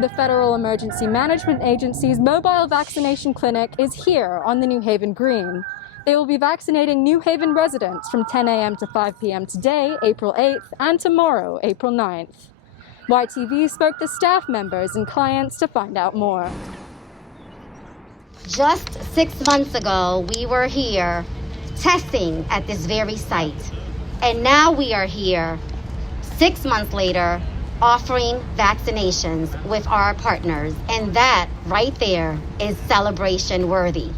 The Federal Emergency Management Agency's mobile vaccination clinic is here on the New Haven Green. They will be vaccinating New Haven residents from 10 a.m. to 5 p.m. today, April 8th, and tomorrow, April 9th. YTV spoke to staff members and clients to find out more. Just 6 months ago, we were here testing at this very site. And now we are here 6 months later offering vaccinations with our partners. And that right there is celebration worthy.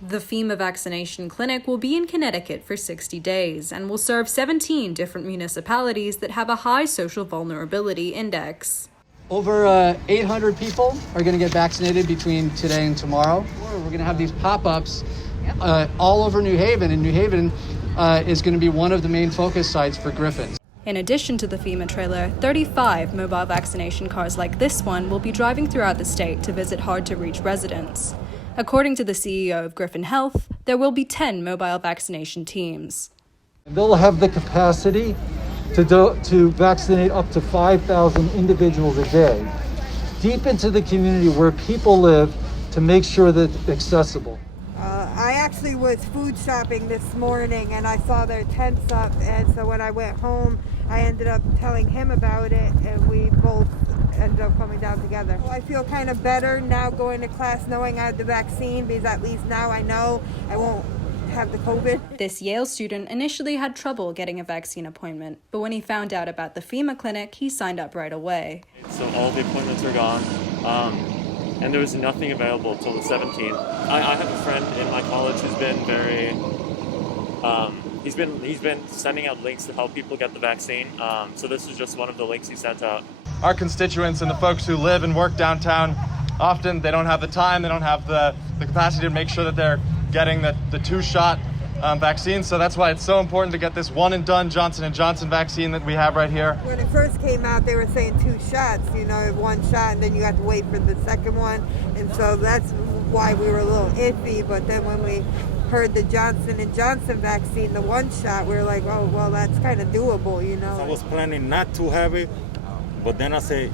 The FEMA vaccination clinic will be in Connecticut for 60 days and will serve 17 different municipalities that have a high social vulnerability index. Over 800 people are going to get vaccinated between today and tomorrow. We're going to have these pop-ups all over New Haven, and New Haven is going to be one of the main focus sites for Griffin. In addition to the FEMA trailer, 35 mobile vaccination cars like this one will be driving throughout the state to visit hard-to-reach residents. According to the CEO of Griffin Health, there will be 10 mobile vaccination teams. They'll have the capacity to vaccinate up to 5,000 individuals a day, deep into the community where people live, to make sure that it's accessible. I actually was food shopping this morning and I saw their tents up, and so when I went home I ended up telling him about it and we both ended up coming down together. I feel kind of better now going to class knowing I have the vaccine, because at least now I know I won't have the COVID. This Yale student initially had trouble getting a vaccine appointment, but when he found out about the FEMA clinic, he signed up right away. So all the appointments are gone, and there was nothing available until the 17th. I have a friend in my college who's been very, he's been sending out links to help people get the vaccine. So this is just one of the links he sent out. Our constituents and the folks who live and work downtown, often they don't have the time, they don't have the capacity to make sure that they're getting the 2-shot vaccine. So that's why it's so important to get this one and done Johnson & Johnson vaccine that we have right here. When it first came out, they were saying 2 shots, 1 shot, and then you have to wait for the second one. And so that's why we were a little iffy. But then when we heard the Johnson & Johnson vaccine, the 1 shot, we were like, oh, well, that's kind of doable, I was planning not to have it, but then I said,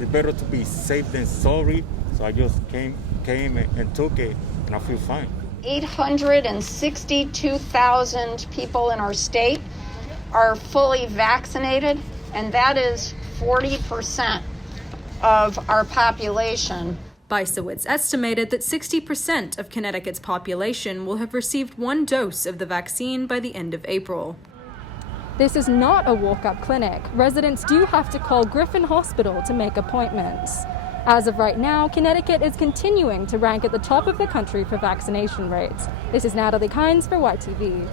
it's better to be safe than sorry. So I just came and took it, and I feel fine. 862,000 people in our state are fully vaccinated, and that is 40% of our population. Bysowitz estimated that 60% of Connecticut's population will have received 1 dose of the vaccine by the end of April. This is not a walk-up clinic. Residents do have to call Griffin Hospital to make appointments. As of right now, Connecticut is continuing to rank at the top of the country for vaccination rates. This is Natalie Kainz for YTV.